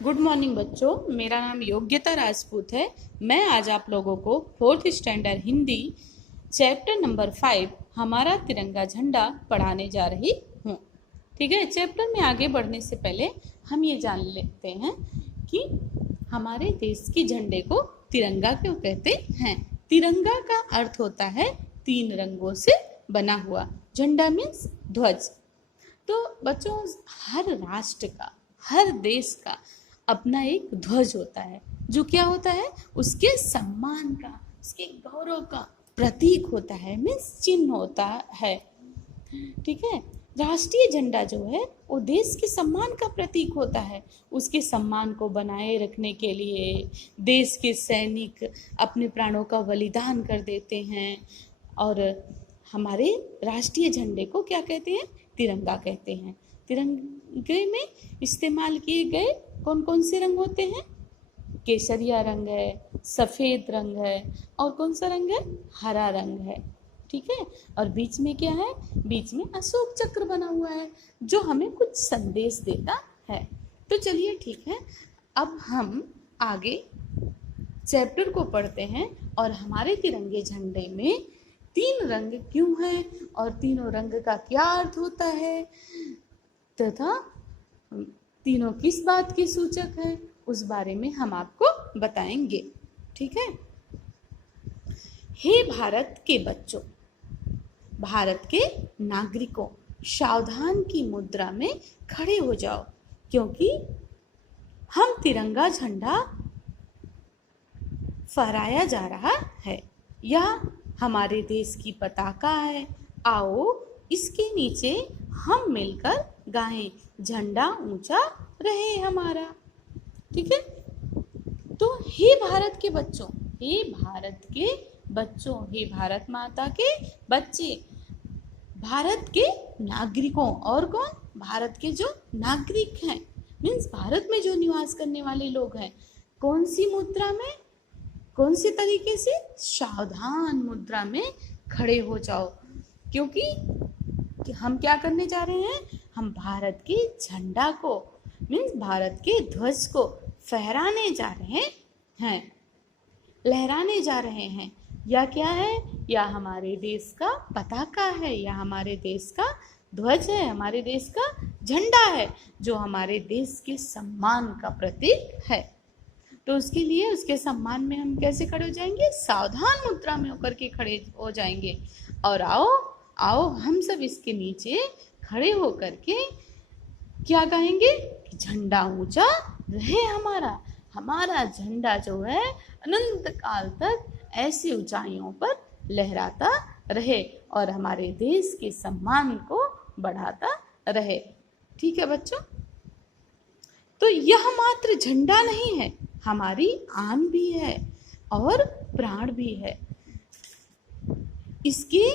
Good morning बच्चों, मेरा नाम योग्यता राजपूत है। मैं आज आप लोगों को 4th standard Hindi chapter number 5 हमारा तिरंगा झंडा पढ़ाने जा रही हूँ। ठीक है, चैप्टर में आगे बढ़ने से पहले हम ये जान लेते हैं कि हमारे देश के झंडे को तिरंगा क्यों कहते हैं। तिरंगा का अर्थ होता है 3 रंगों से बना हुआ। झंडा मीन्स ध्वज। तो बच्चों, हर राष्ट्र का, हर देश का अपना एक ध्वज होता है, जो क्या होता है, उसके सम्मान का, उसके गौरव का प्रतीक होता है, मीन्स चिन्ह होता है। ठीक है, राष्ट्रीय झंडा जो है वो देश के सम्मान का प्रतीक होता है। उसके सम्मान को बनाए रखने के लिए देश के सैनिक अपने प्राणों का बलिदान कर देते हैं। और हमारे राष्ट्रीय झंडे को क्या कहते हैं? तिरंगा कहते हैं। तिरंगे में इस्तेमाल किए गए कौन कौन से रंग होते हैं? केसरिया रंग है, सफ़ेद रंग है, और कौन सा रंग है? हरा रंग है। ठीक है, और बीच में क्या है? बीच में अशोक चक्र बना हुआ है, जो हमें कुछ संदेश देता है। तो चलिए ठीक है, अब हम आगे चैप्टर को पढ़ते हैं और हमारे तिरंगे झंडे में 3 रंग क्यों हैं और तीनों रंग का क्या अर्थ होता है, तथा तीनों किस बात के सूचक हैं, उस बारे में हम आपको बताएंगे। ठीक है। हे भारत के बच्चों, भारत के नागरिकों, सावधान की मुद्रा में खड़े हो जाओ, क्योंकि हम तिरंगा झंडा फहराया जा रहा है। यह हमारे देश की पताका है। आओ इसके नीचे हम मिलकर गाएं, झंडा ऊंचा रहे हमारा। ठीक है। तो हे भारत के बच्चों, हे भारत के बच्चों, हे भारत माता के बच्चे, भारत के नागरिकों, और कौन? भारत के जो नागरिक हैं, मीन्स भारत में जो निवास करने वाले लोग हैं। कौन सी मुद्रा में, कौन से तरीके से? सावधान मुद्रा में खड़े हो जाओ, क्योंकि हम क्या करने जा रहे हैं? हम भारत के झंडा को, मीन्स भारत के ध्वज को फहराने जा रहे हैं, लहराने जा रहे हैं। या क्या है? या हमारे देश का पताका है, या हमारे देश का ध्वज है, हमारे देश का झंडा है, जो हमारे देश के सम्मान का प्रतीक है। तो उसके लिए, उसके सम्मान में हम कैसे खड़े हो जाएंगे? सावधान मुद्रा में होकर के खड़े हो जाएंगे। और आओ आओ हम सब इसके नीचे खड़े होकर के क्या गाएंगे? झंडा ऊंचा रहे हमारा। हमारा झंडा जो है अनंत काल तक ऐसी ऊंचाइयों पर लहराता रहे और हमारे देश के सम्मान को बढ़ाता रहे। ठीक है बच्चों। तो यह मात्र झंडा नहीं है, हमारी आन भी है और प्राण भी है। इसके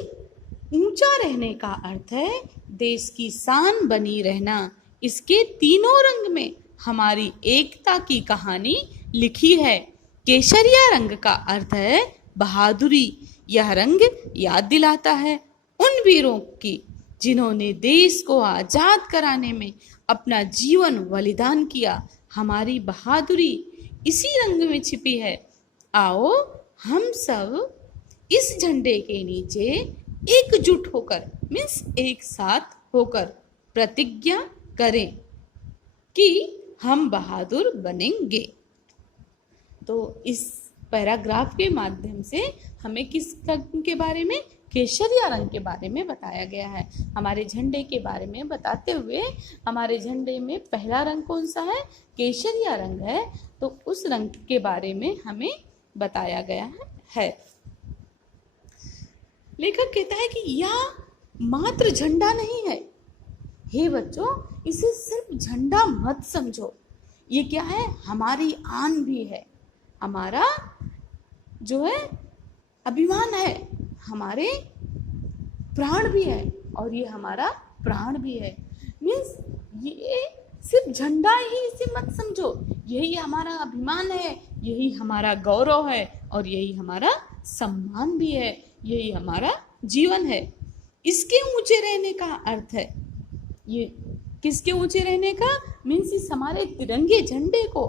ऊंचा रहने का अर्थ है देश की शान बनी रहना। इसके तीनों रंग में हमारी एकता की कहानी लिखी है। केसरिया रंग का अर्थ है बहादुरी। यह रंग याद दिलाता है उन वीरों की जिन्होंने देश को आजाद कराने में अपना जीवन बलिदान किया। हमारी बहादुरी इसी रंग में छिपी है। आओ हम सब इस झंडे के नीचे एकजुट होकर, मीन्स एक साथ होकर प्रतिज्ञा करें कि हम बहादुर बनेंगे। तो इस पैराग्राफ के माध्यम से हमें किस रंग के बारे में? केसरिया रंग के बारे में बताया गया है। हमारे झंडे के बारे में बताते हुए, हमारे झंडे में पहला रंग कौन सा है? केसरिया रंग है। तो उस रंग के बारे में हमें बताया गया है। लेखक कहता है कि यह मात्र झंडा नहीं है। हे बच्चों, इसे सिर्फ झंडा मत समझो। ये क्या है? हमारी आन भी है, हमारा जो है अभिमान है, हमारे प्राण भी है, और ये हमारा प्राण भी है। मीन्स ये सिर्फ झंडा ही इसे मत समझो, यही हमारा अभिमान है, यही हमारा गौरव है, और यही हमारा सम्मान भी है, यही हमारा जीवन है। इसके ऊंचे रहने का अर्थ है ये किसके ऊंचे रहने का मीन्स इस हमारे तिरंगे झंडे को,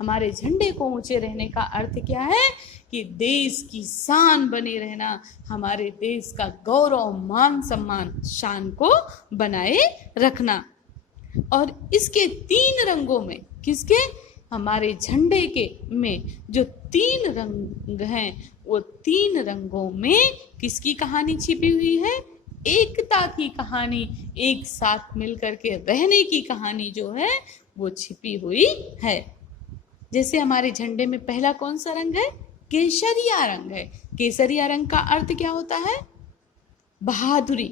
हमारे झंडे को ऊंचे रहने का अर्थ क्या है कि देश की शान बने रहना, हमारे देश का गौरव मान सम्मान शान को बनाए रखना। और इसके 3 रंगों में, किसके, हमारे झंडे के में जो 3 रंग हैं, वो 3 रंगों में किसकी कहानी छिपी हुई है, एकता की कहानी, एक साथ मिलकर के रहने की कहानी जो है वो छिपी हुई है। जैसे हमारे झंडे में पहला कौन सा रंग है, केसरिया रंग है। केसरिया रंग का अर्थ क्या होता है, बहादुरी।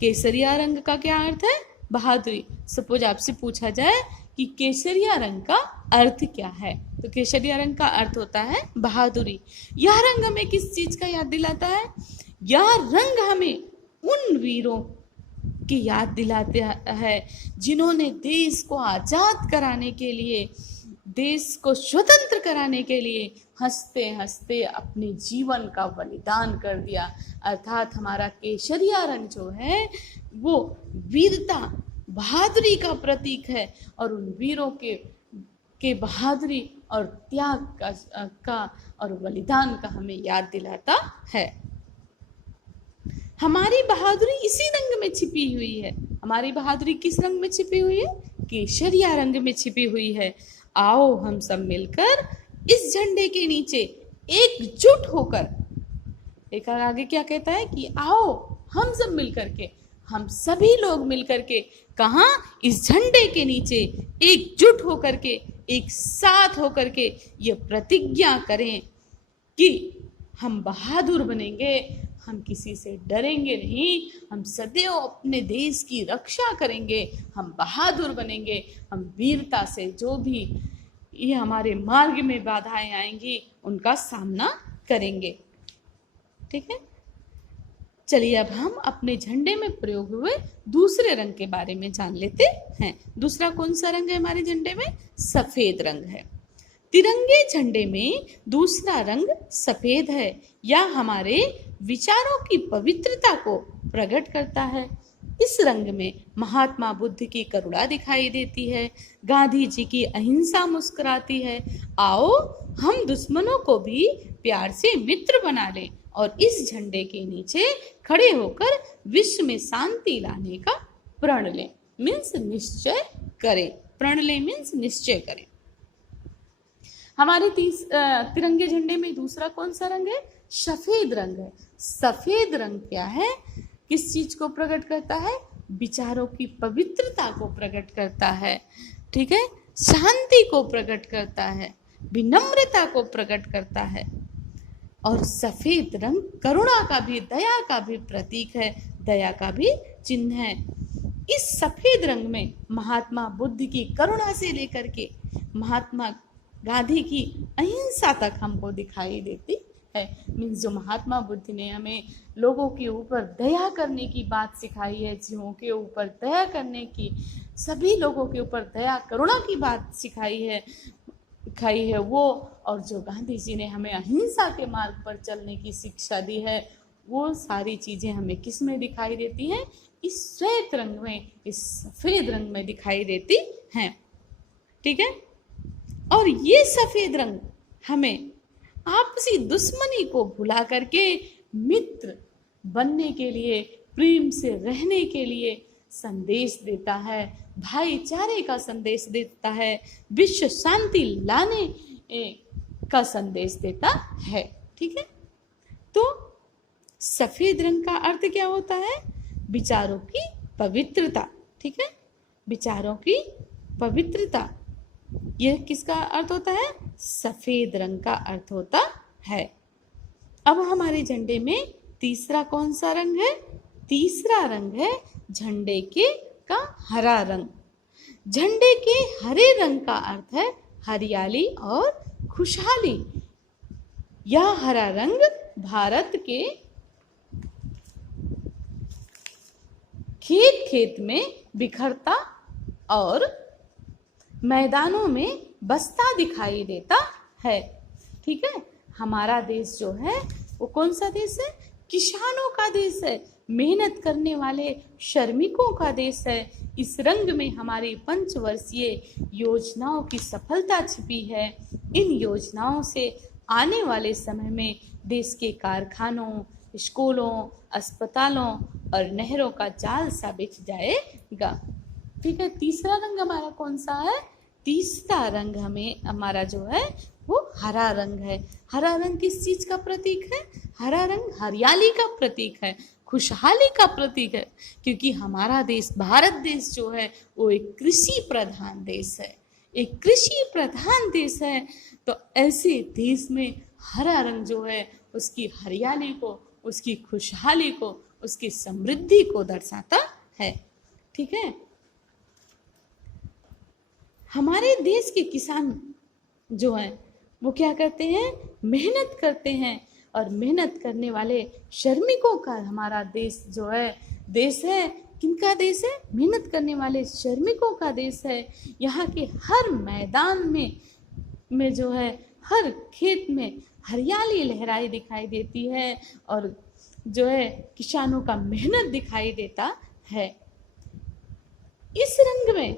केसरिया रंग का क्या अर्थ है, बहादुरी। सपोज आपसे पूछा जाए कि केसरिया रंग का अर्थ क्या है, तो केसरिया रंग का अर्थ होता है बहादुरी। यह रंग हमें किस चीज का याद दिलाता है, यह रंग हमें उन वीरों की याद दिलाते हैं जिन्होंने देश को आजाद कराने के लिए, देश को स्वतंत्र कराने के लिए हंसते हंसते अपने जीवन का बलिदान कर दिया। अर्थात हमारा केसरिया रंग जो है वो वीरता, बहादुरी का प्रतीक है, और उन वीरों के बहादुरी और त्याग का और बलिदान का हमें याद दिलाता है। हमारी बहादुरी इसी रंग में छिपी हुई है। हमारी बहादुरी किस रंग में छिपी हुई है, केसरिया रंग में छिपी हुई है। आओ हम सब मिलकर इस झंडे के नीचे एकजुट होकर, एक आगे क्या कहता है कि आओ हम सब मिलकर के, हम सभी लोग मिलकर के कहाँ, इस झंडे के नीचे एकजुट होकर के, एक साथ होकर के ये प्रतिज्ञा करें कि हम बहादुर बनेंगे, हम किसी से डरेंगे नहीं, हम सदैव अपने देश की रक्षा करेंगे, हम बहादुर बनेंगे, हम वीरता से जो भी ये हमारे मार्ग में बाधाएं आएंगी उनका सामना करेंगे। ठीक है, चलिए अब हम अपने झंडे में प्रयोग हुए दूसरे रंग के बारे में जान लेते हैं। दूसरा कौन सा रंग है हमारे झंडे में, सफेद रंग है। तिरंगे झंडे में दूसरा रंग सफेद है। यह हमारे विचारों की पवित्रता को प्रकट करता है। इस रंग में महात्मा बुद्ध की करुणा दिखाई देती है, गांधी जी की अहिंसा मुस्कुराती है। आओ हम दुश्मनों को भी प्यार से मित्र बना लें और इस झंडे के नीचे खड़े होकर विश्व में शांति लाने का प्रण लें, मीन्स निश्चय करें। प्रण लें मीन्स निश्चय करें। हमारे तिरंगे झंडे में दूसरा कौन सा रंग है, सफेद रंग है। सफेद रंग क्या है, किस चीज को प्रकट करता है, विचारों की पवित्रता को प्रकट करता है। ठीक है, शांति को प्रकट करता है, विनम्रता को प्रकट करता है। और सफेद रंग करुणा का भी, दया का भी प्रतीक है, दया का भी चिन्ह है। इस सफेद रंग में महात्मा बुद्ध की करुणा से लेकर के महात्मा गांधी की अहिंसा तक हमको दिखाई देती है। मीन्स जो महात्मा बुद्ध ने हमें लोगों के ऊपर दया करने की बात सिखाई है, जीवों के ऊपर दया करने की, सभी लोगों के ऊपर दया करुणा की बात सिखाई है वो, और जो गांधी जी ने हमें अहिंसा के मार्ग पर चलने की शिक्षा दी है, वो सारी चीजें हमें किस में दिखाई देती हैं, इस श्वेत रंग में, इस सफेद रंग में दिखाई देती हैं। ठीक है, और ये सफेद रंग हमें आपसी दुश्मनी को भुला करके मित्र बनने के लिए, प्रेम से रहने के लिए संदेश देता है, भाईचारे का संदेश देता है, विश्व शांति लाने का संदेश देता है। ठीक है, तो सफेद रंग का अर्थ क्या होता है, विचारों की पवित्रता। ठीक है, विचारों की पवित्रता, यह किसका अर्थ होता है, सफेद रंग का अर्थ होता है। अब हमारे झंडे में तीसरा कौन सा रंग है, तीसरा रंग है झंडे का हरा रंग। झंडे के हरे रंग का अर्थ है हरियाली और खुशहाली। यह हरा रंग भारत के खेत खेत में बिखरता और मैदानों में बसता दिखाई देता है। ठीक है, हमारा देश जो है वो कौन सा देश है, किसानों का देश है। मेहनत करने वाले श्रमिकों का देश है। इस रंग में हमारी पंचवर्षीय योजनाओं की सफलता छिपी है। इन योजनाओं से आने वाले समय में देश के कारखानों, स्कूलों, अस्पतालों और नहरों का जाल सा बिछ जाएगा। ठीक है, तीसरा रंग हमारा कौन सा है? तीसरा रंग हमें हमारा जो है वो हरा रंग है। हरा रंग किस चीज का प्रतीक है? हरा रंग हरियाली का प्रतीक है, खुशहाली का प्रतीक है, क्योंकि हमारा देश भारत देश जो है वो एक कृषि प्रधान देश है, एक कृषि प्रधान देश है। तो ऐसे देश में हरा रंग जो है उसकी हरियाली को, उसकी खुशहाली को, उसकी समृद्धि को दर्शाता है। ठीक है, हमारे देश के किसान जो हैं वो क्या करते हैं? मेहनत करते हैं, और मेहनत करने वाले श्रमिकों का हमारा देश जो है देश है। किनका देश है? मेहनत करने वाले श्रमिकों का देश है। यहाँ के हर मैदान में जो है, हर खेत में हरियाली लहराई दिखाई देती है, और जो है किसानों का मेहनत दिखाई देता है। इस रंग में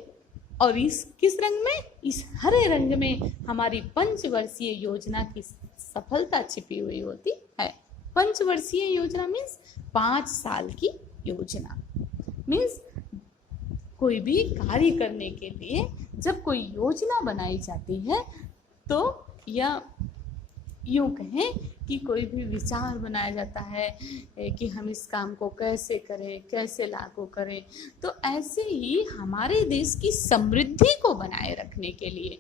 और इस किस रंग में? इस हरे रंग में हमारी पंचवर्षीय योजना की सफलता छिपी हुई होती है। पंचवर्षीय योजना मीन्स 5 साल की योजना। मीन्स कोई भी कार्य करने के लिए जब कोई योजना बनाई जाती है तो, या यूँ कहें कि कोई भी विचार बनाया जाता है कि हम इस काम को कैसे करें, कैसे लागू करें, तो ऐसे ही हमारे देश की समृद्धि को बनाए रखने के लिए,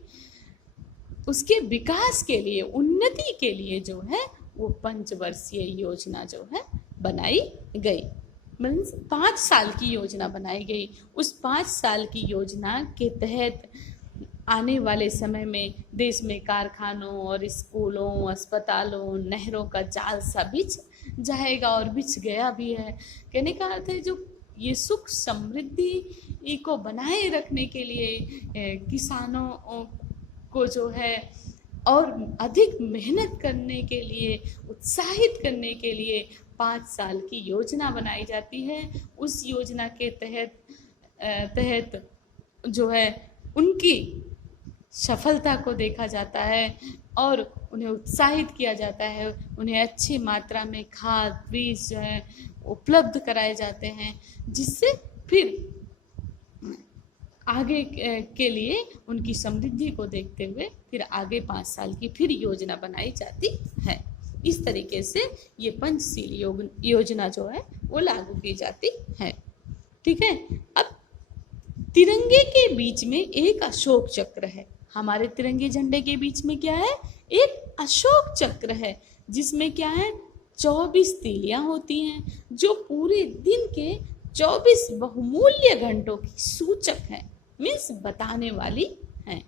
उसके विकास के लिए, उन्नति के लिए जो है वो पंचवर्षीय योजना जो है बनाई गई। मीन्स 5 साल की योजना बनाई गई। उस 5 साल की योजना के तहत आने वाले समय में देश में कारखानों और स्कूलों, अस्पतालों, नहरों का जाल सा बिछ जाएगा, और बिछ गया भी है। कहने का अर्थ है जो ये सुख समृद्धि को बनाए रखने के लिए किसानों को जो है और अधिक मेहनत करने के लिए, उत्साहित करने के लिए 5 साल की योजना बनाई जाती है। उस योजना के तहत जो है उनकी सफलता को देखा जाता है और उन्हें उत्साहित किया जाता है। उन्हें अच्छी मात्रा में खाद, बीज जो है उपलब्ध कराए जाते हैं, जिससे फिर आगे के लिए उनकी समृद्धि को देखते हुए फिर आगे 5 साल की फिर योजना बनाई जाती है। इस तरीके से ये पंचशील योजना जो है वो लागू की जाती है। ठीक है, अब तिरंगे के बीच में एक अशोक चक्र है। हमारे तिरंगे झंडे के बीच में क्या है? एक अशोक चक्र है, जिसमें क्या है? 24 तीलियां होती हैं, जो पूरे दिन के 24 बहुमूल्य घंटों की सूचक है, मीन्स बताने वाली है।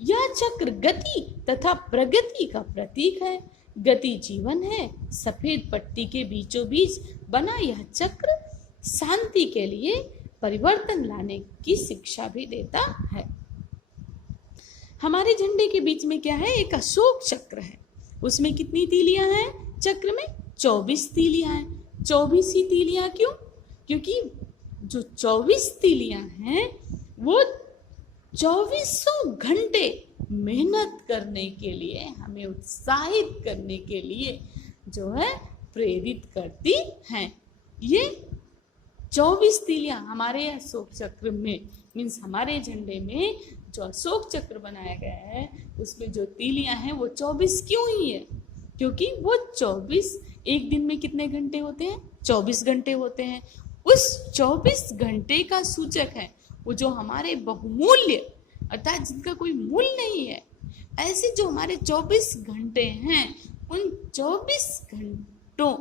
यह चक्र गति तथा प्रगति का प्रतीक है। गति जीवन है। सफेद पट्टी के बीचों बीच बना यह चक्र शांति के लिए परिवर्तन लाने की शिक्षा भी देता है। हमारे झंडे के बीच में क्या है? एक अशोक चक्र है। उसमें कितनी तीलियां हैं? चक्र में 24 तीलियां हैं। 24 ही तीलियां क्यों? क्योंकि जो 24 तीलियां हैं वो 2400 घंटे मेहनत करने के लिए, हमें उत्साहित करने के लिए जो है प्रेरित करती हैं। ये 24 तीलियां हमारे अशोक चक्र में, मीन्स हमारे झंडे में जो अशोक चक्र बनाया गया है उसमें जो तीलियां हैं वो 24 क्यों ही है? क्योंकि वो 24 एक दिन में कितने घंटे होते हैं? 24 घंटे होते हैं। उस 24 घंटे का सूचक है वो जो हमारे बहुमूल्य, अर्थात जिनका कोई मूल्य नहीं है, ऐसे जो हमारे 24 घंटे हैं, उन 24 घंटों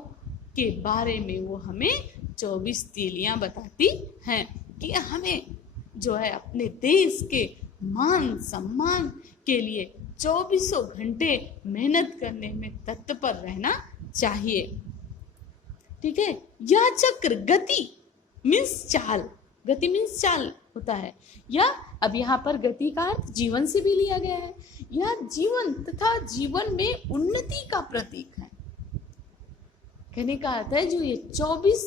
के बारे में वो हमें 24 तीलियां बताती हैं कि हमें जो है अपने देश के मान सम्मान के लिए 24 घंटे मेहनत करने में तत्पर रहना चाहिए। ठीक है, यह चक्र गति मीन्स चाल, गति मीन्स चाल होता है, या अब यहाँ पर गति का अर्थ जीवन से भी लिया गया है। यह जीवन तथा जीवन में उन्नति का प्रतीक है। कहने का अर्थ है जो ये 24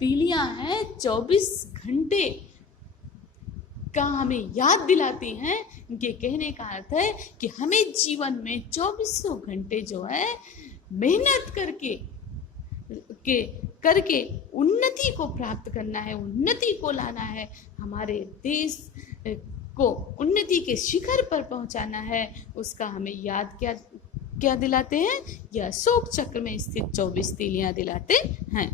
तीलियां हैं, 24 घंटे का हमें याद दिलाती हैं। इनके कहने का अर्थ है कि हमें जीवन में 2400 घंटे जो है मेहनत करके उन्नति को प्राप्त करना है, उन्नति को लाना है, हमारे देश को उन्नति के शिखर पर पहुंचाना है। उसका हमें याद क्या दिलाते हैं? यह अशोक चक्र में स्थित 24 तीलियां दिलाते हैं।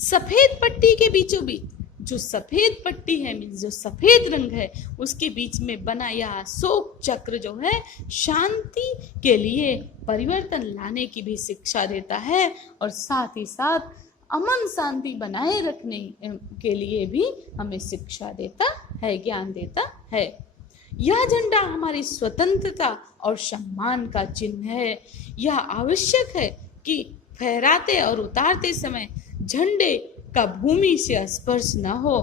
सफेद पट्टी के बीचों बीच जो सफेद पट्टी है, जो सफेद रंग है, उसके बीच में बना यह अशोक चक्र जो है शांति के लिए परिवर्तन लाने की भी शिक्षा देता है और साथ ही साथ अमन शांति बनाए रखने के लिए भी हमें शिक्षा देता है, ज्ञान देता है। यह झंडा हमारी स्वतंत्रता और सम्मान का चिन्ह है। यह आवश्यक है कि फहराते और उतारते समय झंडे का भूमि से स्पर्श न हो।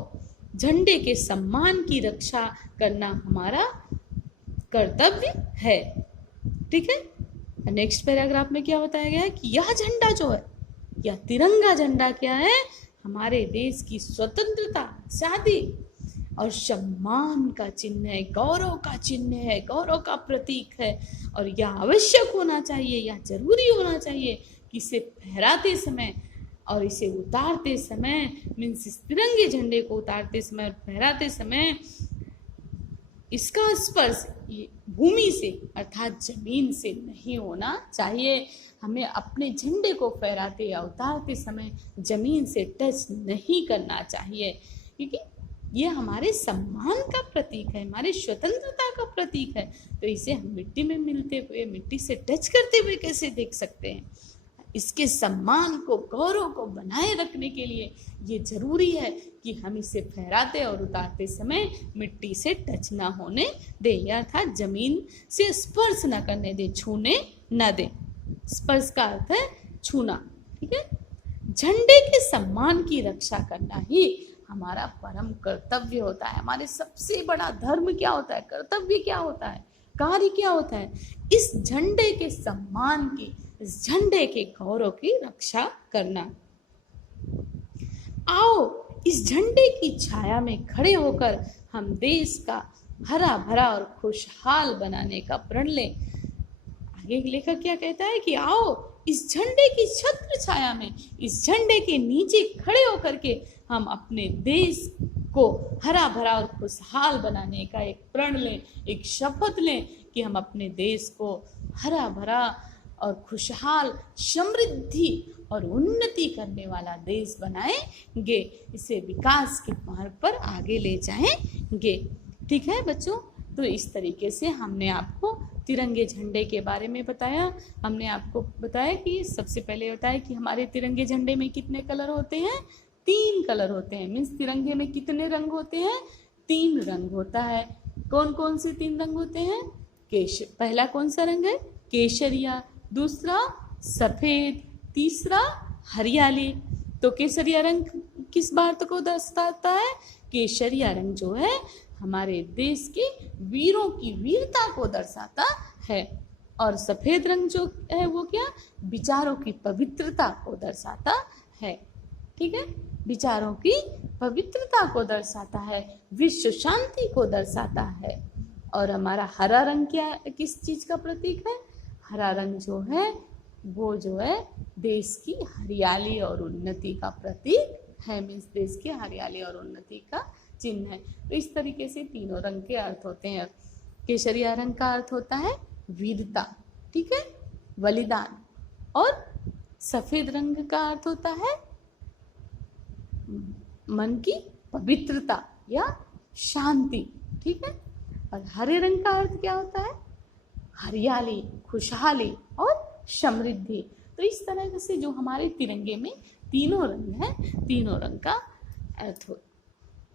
झंडे के सम्मान की रक्षा करना हमारा कर्तव्य है। ठीक है। नेक्स्ट पैराग्राफ में क्या बताया गया है कि यह झंडा जो है, यह तिरंगा झंडा क्या है? हमारे देश की स्वतंत्रता, आजादी और सम्मान का चिन्ह है, गौरव का चिन्ह है, गौरव का प्रतीक है। और यह आवश्यक होना चाहिए, यह जरूरी होना चाहिए कि इसे फहराते समय और इसे उतारते समय, मीन्स इस तिरंगे झंडे को उतारते समय और फहराते समय इसका स्पर्श भूमि से अर्थात जमीन से नहीं होना चाहिए। हमें अपने झंडे को फहराते या उतारते समय जमीन से टच नहीं करना चाहिए, क्योंकि ये हमारे सम्मान का प्रतीक है, हमारे स्वतंत्रता का प्रतीक है। तो इसे हम मिट्टी में मिलते हुए, मिट्टी से टच करते हुए कैसे देख सकते हैं? इसके सम्मान को, गौरव को बनाए रखने के लिए ये जरूरी है कि हम इसे फहराते और उतारते समय मिट्टी से टच ना होने दे, अर्थात जमीन से स्पर्श ना करने दे, छूने ना दे। स्पर्श का अर्थ है छूना। ठीक है। झंडे के सम्मान की रक्षा करना ही हमारा परम कर्तव्य होता है। हमारे सबसे बड़ा धर्म क्या होता है? कर्तव्य क्या होता है? कार्य क्या होता है? इस झंडे के सम्मान की, इस झंडे के गौरव की रक्षा करना। आओ इस झंडे की छाया में खड़े होकर हम देश का हरा भरा और खुशहाल बनाने का प्रण लें। आगे लेखक क्या कहता है कि आओ इस झंडे की छत्र छाया में, इस झंडे के नीचे खड़े होकर के हम अपने देश को हरा भरा और खुशहाल बनाने का एक प्रण लें, एक शपथ लें कि हम अपने देश को हरा भरा और खुशहाल, समृद्धि और उन्नति करने वाला देश बनाएंगे, इसे विकास के मार्ग पर आगे ले जाएंगे। ठीक है बच्चों, तो इस तरीके से हमने आपको तिरंगे झंडे के बारे में बताया। हमने आपको बताया कि सबसे पहले बताया कि हमारे तिरंगे झंडे में कितने कलर होते हैं? 3 कलर होते हैं। मीन्स तिरंगे में कितने रंग होते हैं? 3 रंग होता है। कौन कौन से 3 रंग होते हैं? पहला कौन सा रंग है? केसरिया, दूसरा सफेद, तीसरा हरियाली। तो केसरिया रंग किस बात को दर्शाता है? केसरिया रंग जो है हमारे देश के वीरों की वीरता को दर्शाता है। और सफेद रंग जो है वो क्या? विचारों की पवित्रता को दर्शाता है। ठीक है, विचारों की पवित्रता को दर्शाता है, विश्व शांति को दर्शाता है। और हमारा हरा रंग क्या, किस चीज का प्रतीक है? हरा रंग जो है वो जो है देश की हरियाली और उन्नति का प्रतीक है। मीन्स देश की हरियाली और उन्नति का चिन्ह है। तो इस तरीके से तीनों रंग के अर्थ होते हैं। केसरिया रंग का अर्थ होता है वीरता, ठीक है, बलिदान। और सफेद रंग का अर्थ होता है मन की पवित्रता या शांति, ठीक है। और हरे रंग का अर्थ क्या होता है? हरियाली, खुशहाली और समृद्धि। तो इस तरह से जो हमारे तिरंगे में तीनों रंग हैं, तीनों रंग का अर्थ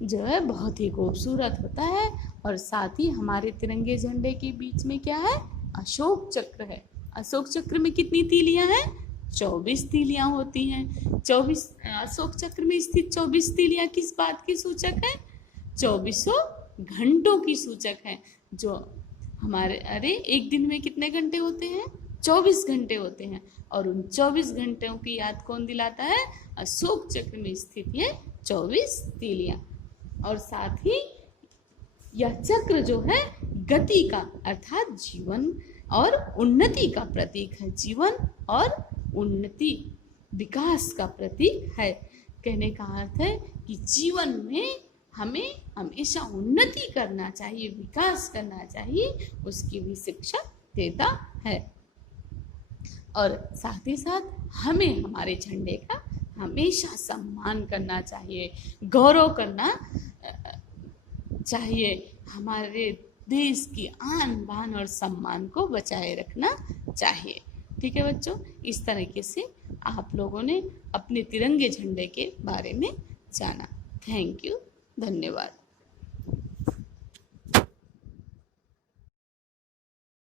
जो है बहुत ही खूबसूरत होता है। और साथ ही हमारे तिरंगे झंडे के बीच में क्या है? अशोक चक्र है। अशोक चक्र में कितनी तीलियां हैं? 24 तीलियां होती हैं। 24 अशोक चक्र में स्थित 24 तीलियां किस बात की सूचक है? 2400 घंटों की सूचक है। जो हमारे एक दिन में कितने घंटे होते हैं? 24 घंटे होते हैं और उन 24 घंटों की याद कौन दिलाता है? अशोक चक्र में स्थित ये 24 तीलियां। और साथ ही यह चक्र जो है गति का अर्थात जीवन और उन्नति का प्रतीक है। जीवन और उन्नति, विकास का प्रतीक है। कहने का अर्थ है कि जीवन में हमें हमेशा उन्नति करना चाहिए, विकास करना चाहिए, उसकी भी शिक्षा देता है। और साथ ही साथ हमें हमारे झंडे का हमेशा सम्मान करना चाहिए, गौरव करना चाहिए, हमारे देश की आन बान और सम्मान को बचाए रखना चाहिए। ठीक है बच्चों, इस तरीके से आप लोगों ने अपने तिरंगे झंडे के बारे में जाना। थैंक यू, धन्यवाद।